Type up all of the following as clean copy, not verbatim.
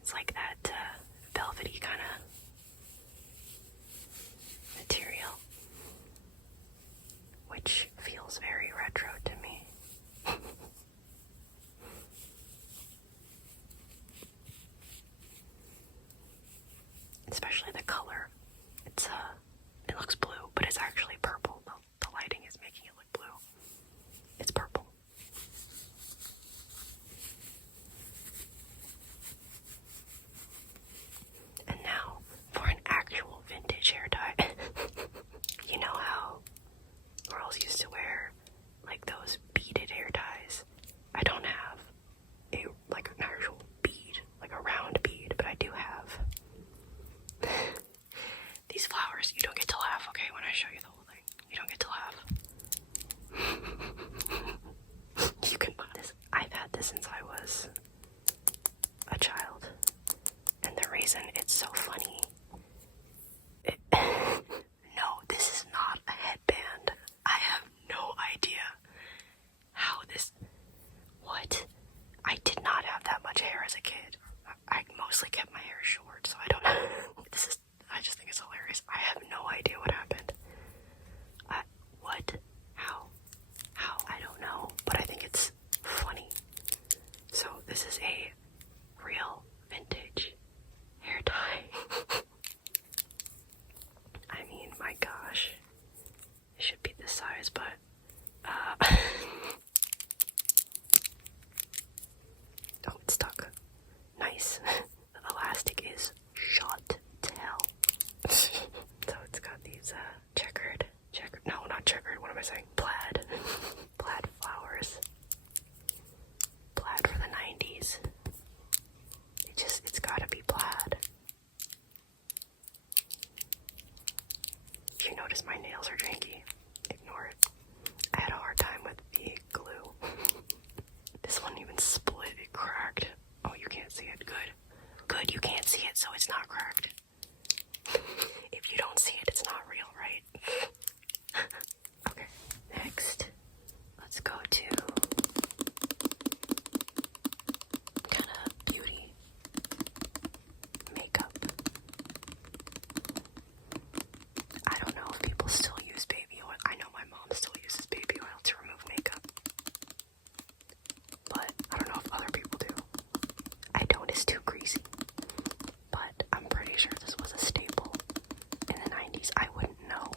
It's like that velvety kind of material, which feels very retro to me. Especially the color. It looks blue, but it's actually purple. The lighting is making it look blue. It's purple. And now for an actual vintage hair dye. You know how girls used to wear like those beaded hair ties? I don't have an actual bead, like a round bead, but I do have these flowers. You don't get to laugh, okay, when I show you the whole thing. You don't get to laugh. You can buy this. I've had this since I was a child. And the reason it's so funny... No, this is not a headband. I have no idea how this... What? I did not have that much hair as a kid. I mostly kept my hair short, so I don't know. I just think it's hilarious. I have no idea what happened. What? How? I don't know, but I think it's funny. So this is a real vintage hair dye. I mean, my gosh. It should be this size, but oh, it's stuck. Nice. The elastic is shot to hell. So it's got these what am I saying? Plaid flowers. Plaid for the 90s. It's gotta be plaid. You notice my nails are janky. Ignore it. I had a hard time with the glue. This one even split. It cracked. Oh, you can't see it. Good, you can't see it, so it's not cracked. If you don't see it, it's not real, right? Okay, next, let's go to kind of beauty makeup. I don't know if people still use baby oil. I know my mom still uses baby oil to remove makeup, but I don't know if other people do. I don't, it's too greasy, but I'm pretty sure this was a staple in the 90s. I wouldn't know.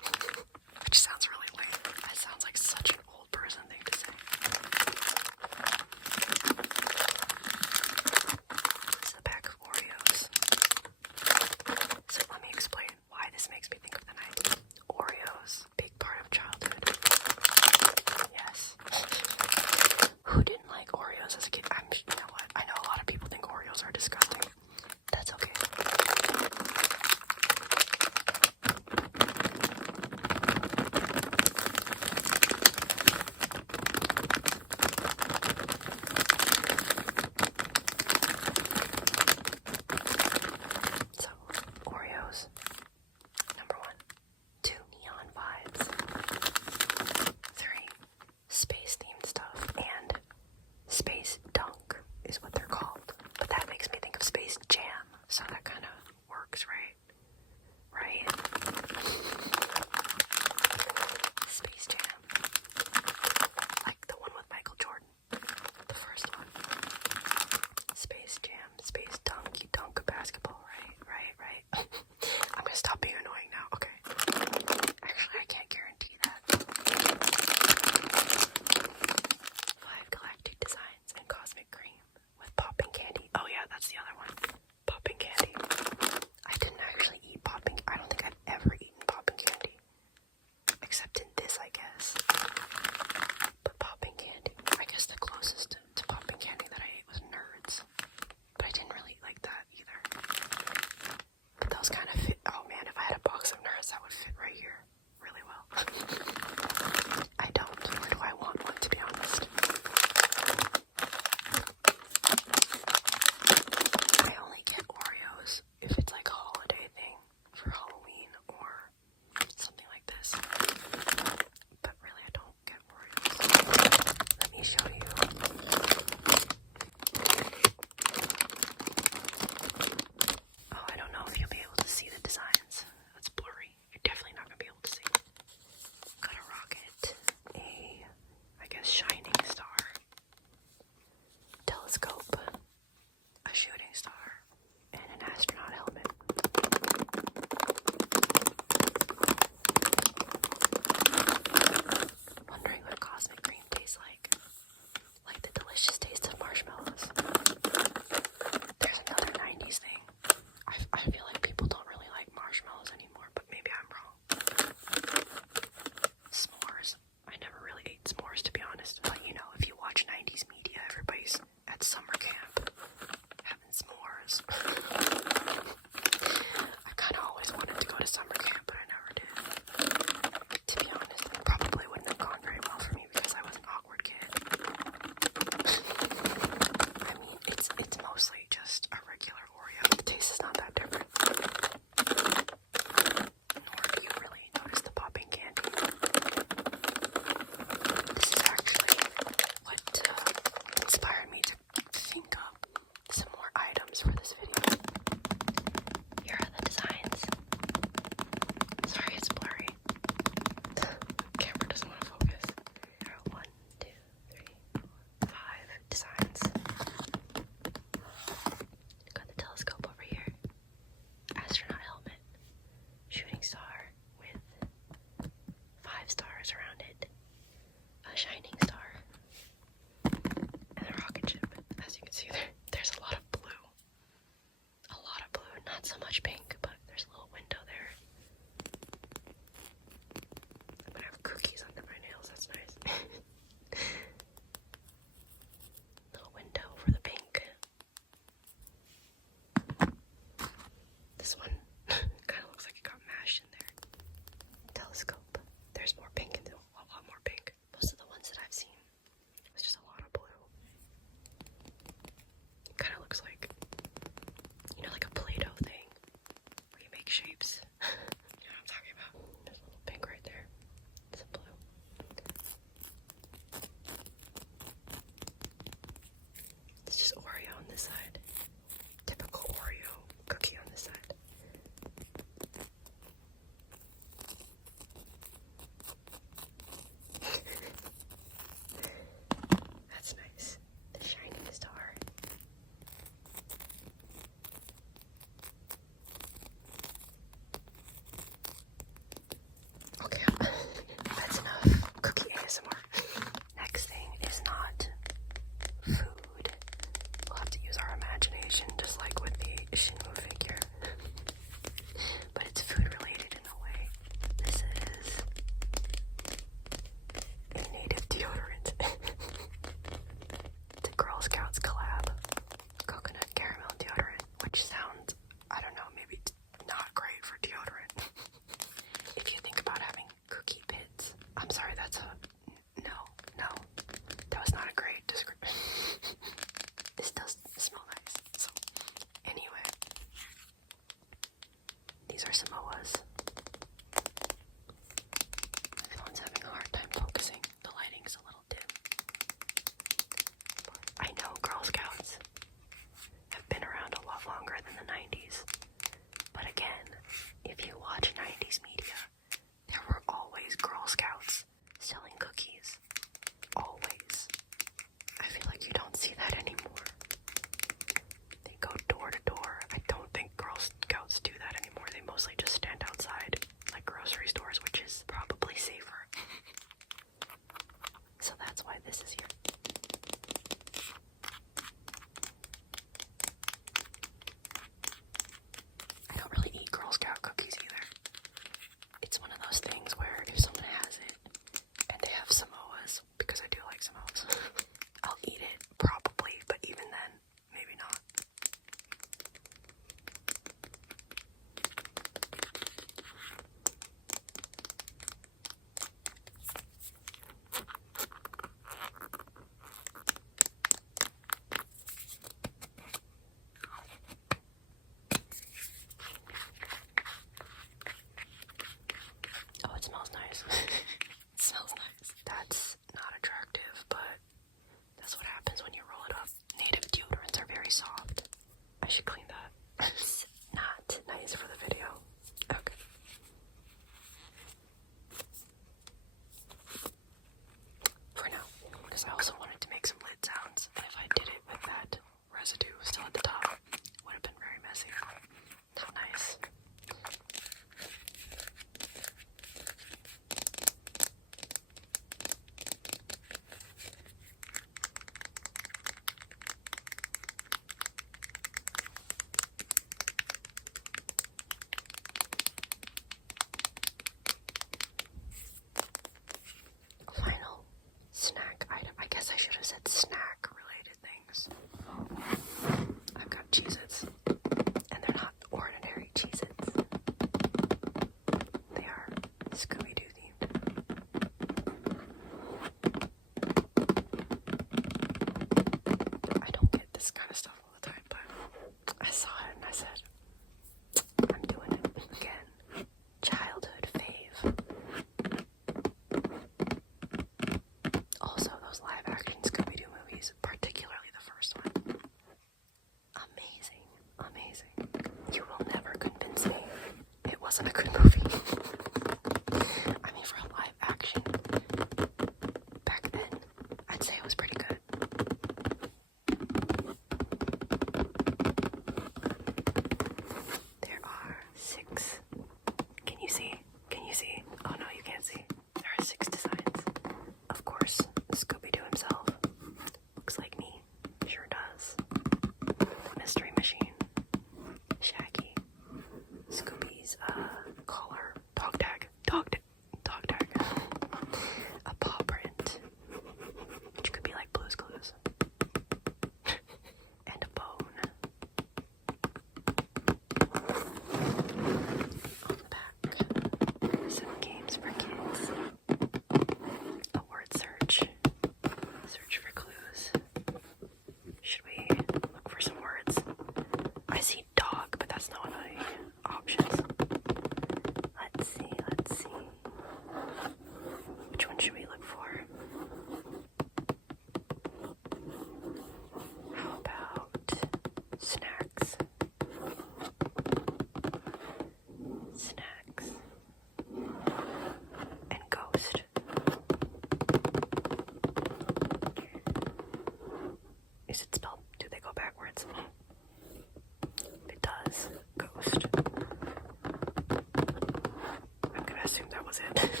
was it.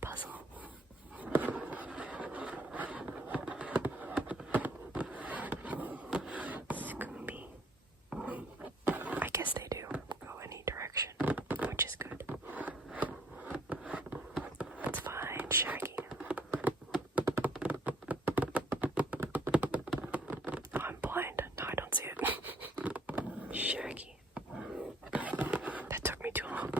Puzzle. Scooby. I guess they do go any direction, which is good. Let's find Shaggy. Oh, I'm blind. No, I don't see it. Shaggy. That took me too long.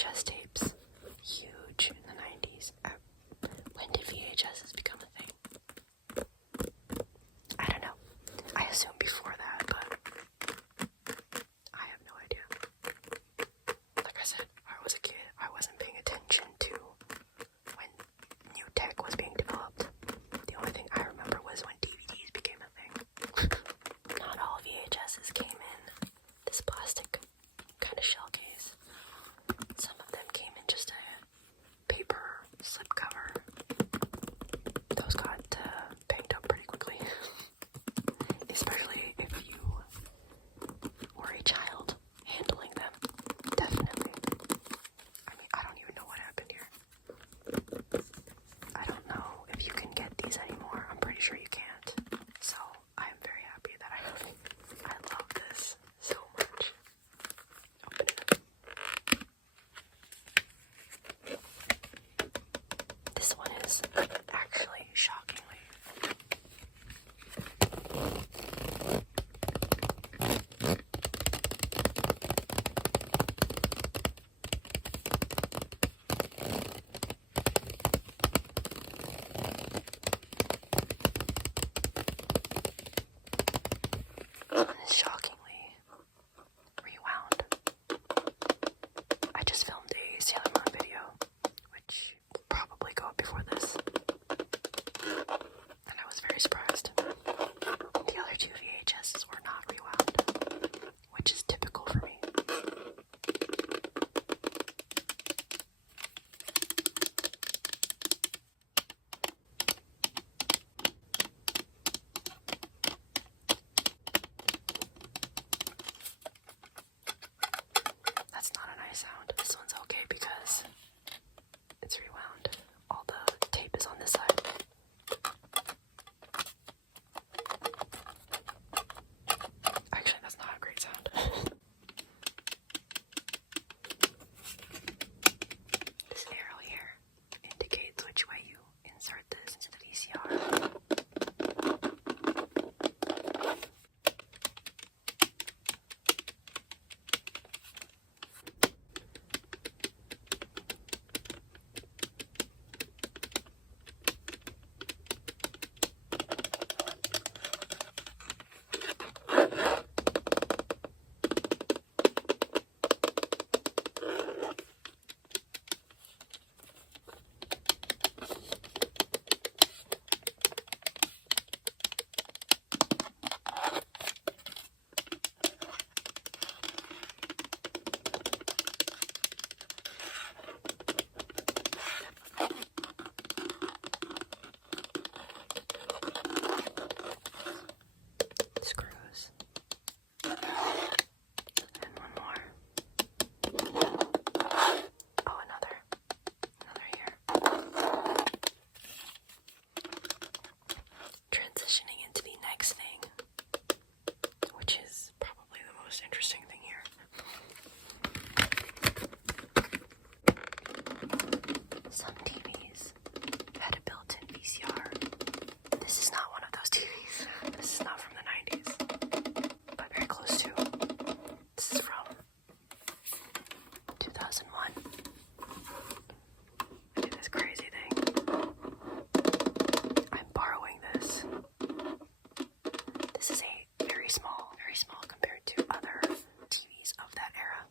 VHS tapes. Huge in the 90s. When did VHSs become a thing? I don't know. I assume before that, but I have no idea. Like I said, I was a kid. I wasn't paying attention to when new tech was being developed. The only thing I remember was when DVDs became a thing. Not all VHSs came in this plastic kind of shell case. Some of them came in just a paper slipcover. Those got banged up pretty quickly. Especially if you were a child handling them. Definitely. I mean, I don't even know what happened here. I don't know if you can get these anymore. I'm pretty sure you can't. So, I am very happy that I have it. I love this so much. Open it up. This one is actually shockingly rewound. I just filmed a Sailor Moon video, which will probably go up before this. And I was very surprised. The other two VHSs were not rewound, which is typical for me. That's not a nice sound. This one's okay because it's rewound. All the tape is on this side. Actually, that's not a great sound. This arrow here indicates which way you insert this into the VCR. Screws. And one more. Oh, another here. Transitioning into the next thing, which is probably the most interesting thing here. Some TVs had a built-in VCR. This is not one of those TVs. This is not from the 90s, but very close to. This is from 2001. Look at this crazy thing. I'm borrowing this. This is a very small compared to other TVs of that era.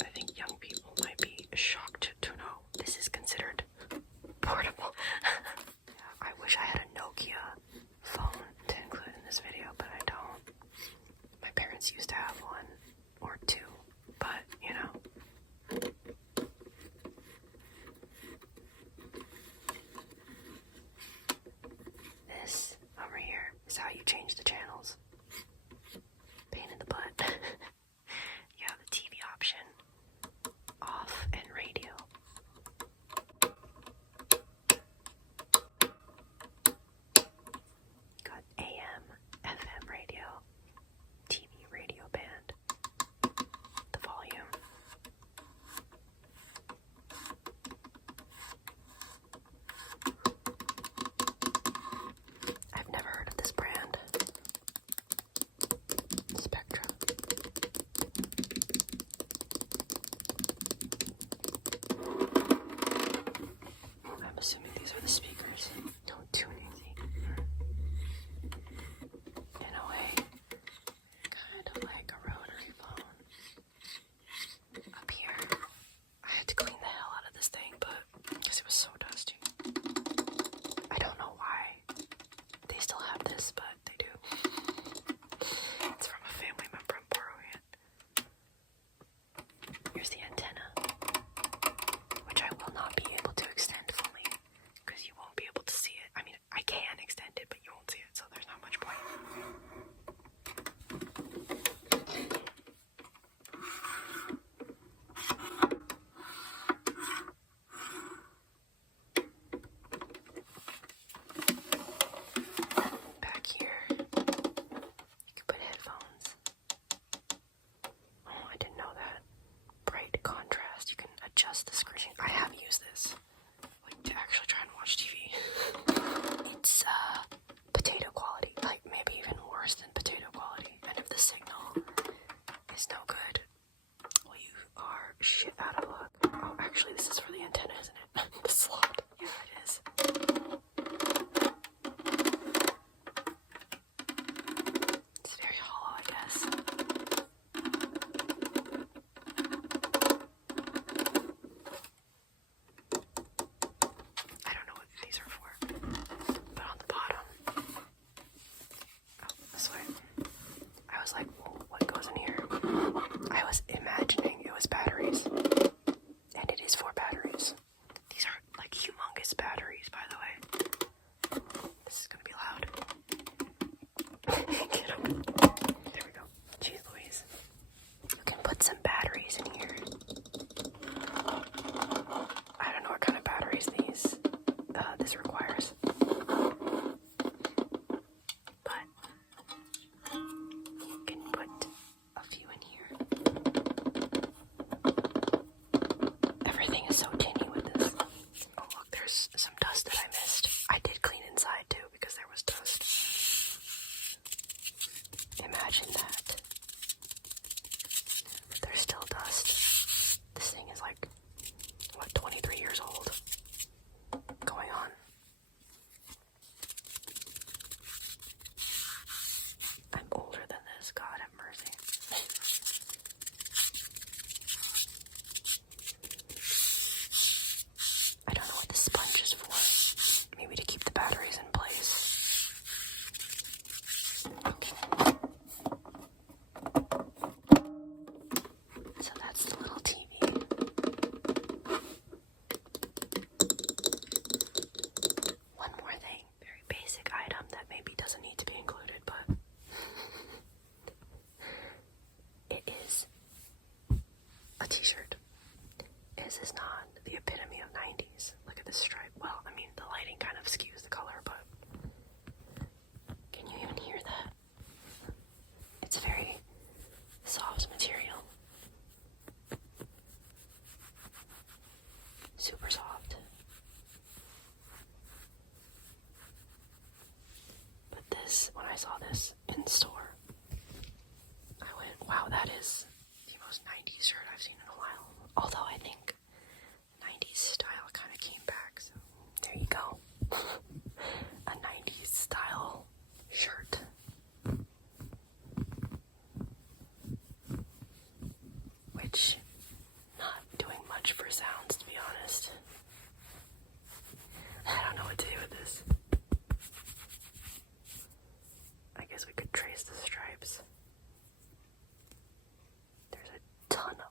I think young people might be shocked to know this is considered portable. I wish I had a Nokia phone to include in this video, but I don't. My parents used to have one or two, but you know. This over here is how you change the channels. Pain in the butt. You have the TV option, off, and radio. Got AM, FM radio, TV radio band, the volume. I've never heard of this brand. These are the speakers. Don't tune easy. In a way, kind of like a rotary phone. Up here, I had to clean the hell out of this thing, but because it was so dusty. I don't know why they still have this, but they do. It's from a family member. I'm borrowing it. Here's the antenna, which I will not be able to extend fully because you won't be able to see it. I mean, I can extend it, but you won't see it, so there's not much point. Back here, you can put headphones. Oh, I didn't know that. Bright contrast, you can adjust the screen. I have used this, like, to actually try and watch TV. It's, potato quality, like, maybe even worse than potato quality. And if the signal is no good, well, you are shit out of luck. Oh, actually, this is for the antenna, isn't it? The slot. Yeah, it is. It's very hollow, I guess. I don't know what these are for, but on the bottom, oh, this way, I was like, well, what goes in here? I was imagining it was batteries, and it is for batteries. These are like humongous batteries, by the way. This is gonna be loud. Get up. There we go. Jeez Louise. You can put some batteries in here. I don't know what kind of batteries this requires. But you can put a few in here. Everything is so tinny with this. Oh look, there's some dust that I missed. I did clean inside too because there was dust. Imagine that. There's still dust. This thing is like, what, 23 years old? Going on. I'm older than this, God have mercy. I don't know what the sponge is for. Maybe to keep the batteries in place. Okay. So that's the little TV. One more thing, very basic item that maybe doesn't need to be included, but it is a t-shirt. This is not the epitome of 90s. Look at this stripe. Well, I mean, the lighting kind of skews the color, but can you even hear that? It's a very soft material. Super soft. But this, when I saw this in store, I went, wow, that is the most 90s shirt I've seen in a while. Although I think 90s style kind of came back, so there you go. A 90s style shirt. Which, not doing much for sounds, to be honest. I don't know what to do with this. I guess we could trace the stripes. There's a ton of them.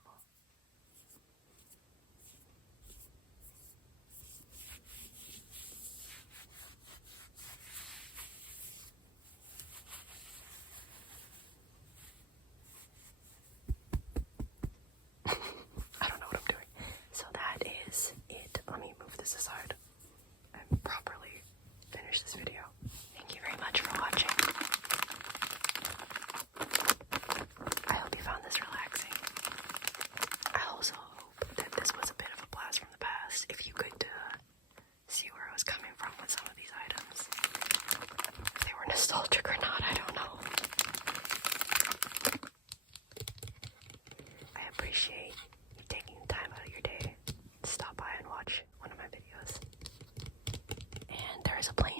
I don't know what I'm doing. So that is it. Let me move this aside and properly finish this video. Thank you very much for watching. I hope you found this relaxing. I also hope that this was a bit of a blast from the past. If you could see where I was coming from with some of these items. If they were nostalgic or not, I don't know. I appreciate you taking time out of your day to stop by and watch one of my videos. is a plane.